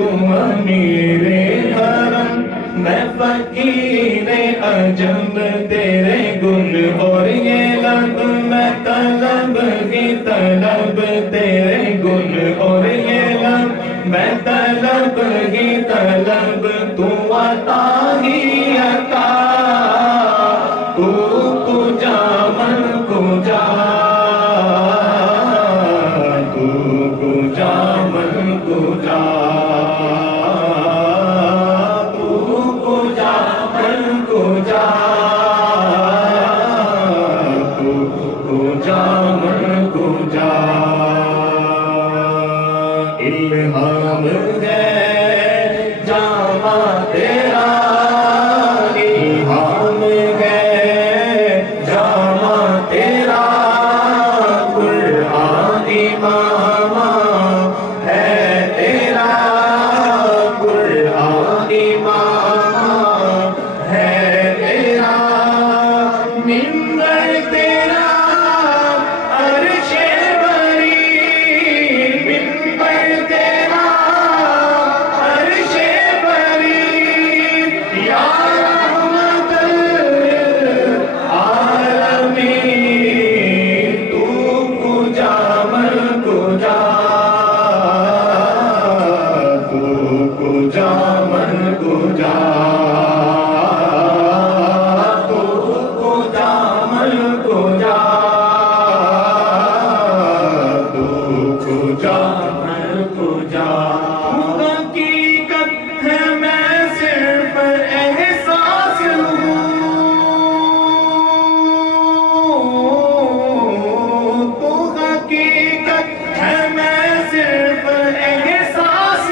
تم امیر حرم میں فقیر عجم تیرے گن اور یہ لب میں طلب ہی طلب تیرے گن اور یہ لب میں طلب ہی طلب تو عطا ہی عطا تو کجا من کجا تو کجا من کجا تو کجا من کجا تو کجا من کجا الہام ہے جامع تیرا الہام ہے جامع تیرا قرآن امام ہے تیرا قرآن امام ہے تیرا منبر تیرا عرش بری منبر تیرا عرش بری یا رحمت للعالمین تو کجا من کجا تو کجا من کجا تو کجا من کجا تو کجا من کجا حقیقت ہے میں صرف احساس ہوں تو حقیقت ہے میں صرف احساس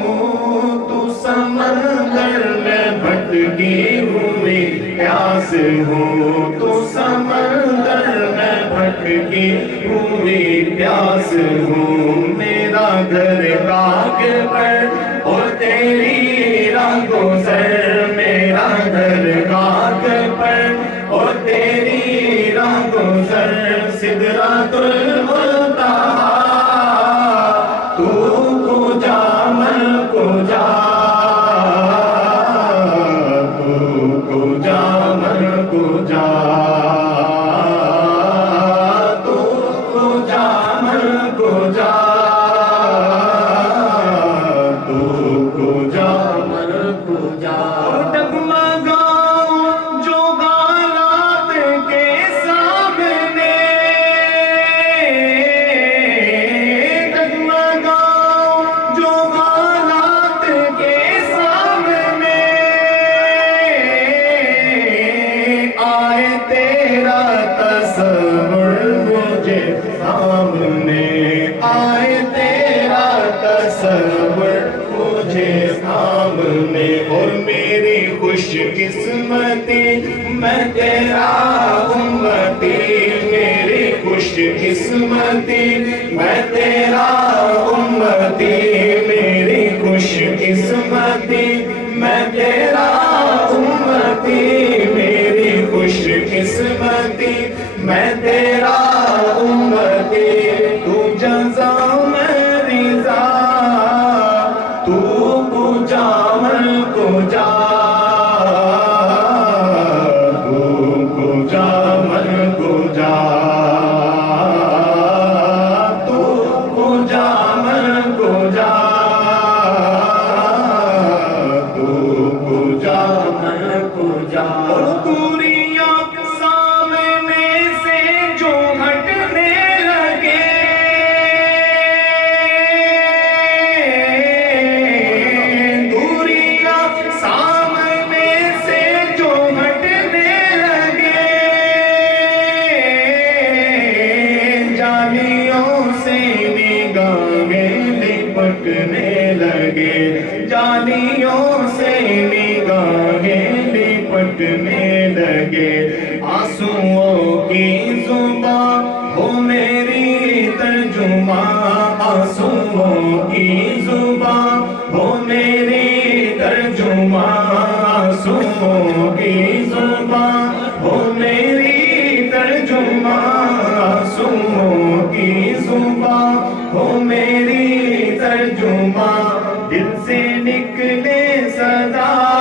ہوں تو سمندر میں بھٹکی ہوئی پیاس ہوں تو سمندر میں بھٹکی ہوئی پیاس ہوں میرا گھر راگ پر اور تیری راہ گزر میرا گھر راگ پر اور تیری راہ گزر سدرۃ المنتہا تو کجا من کجا تو کجا من کجا تو کجا من کجا تو کجا من کجا ڈگمگاؤں جو حالات کے سامنے ڈگمگاؤں جو حالات کے سامنے آئے تیرا تصور مجھے سامنے آئے تیرا تصور مجھے سامنے اور میری خوش قسمتی میں تیرا امتی میری خوش قسمتی میں تیرا امتی میری خوش قسمتی میں تیرا امتی میری خوش قسمتی میں تیرا امتی تو جزا میں رضا تو کجا من کجا تو کجا من کجا تو کجا من کجا تو کجا من کجا اور دوریاں سامنے سے جو ہٹنے لگے دوریاں سامنے سے جو ہٹنے لگے جالیوں سے نگاہیں لپٹنے لگے جالیوں سے نگاہیں لپٹنے لگے آنسوؤں کی زبان ہو میری ترجمہ آنسوؤں کی زبان ہو میری ترجمہ آنسوؤں کی زبان ہو میری ترجمہ آنسوؤں کی زبان ہو میری تیری ترجمہ دل سے نکلے صدا